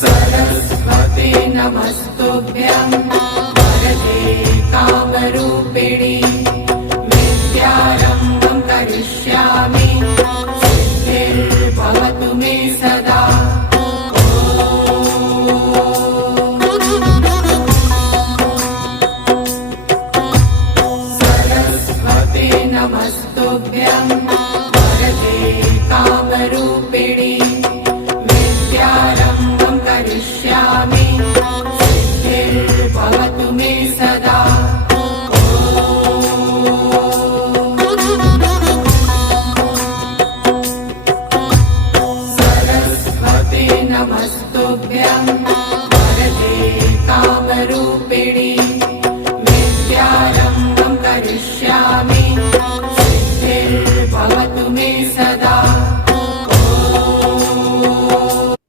सरस्वते नमस्तुभ्यं वरदे कामरूपिणि विद्यारम्भं करिष्यामि सिद्धिर्भवतु मे सदा। सरस्वते नमस्तुभ्यं वरदे कामरूपिणि विद्यारम्भं करिष्यामि सिद्धिर्भवतु मे सदा। सरस्वते नमस्तुभ्यं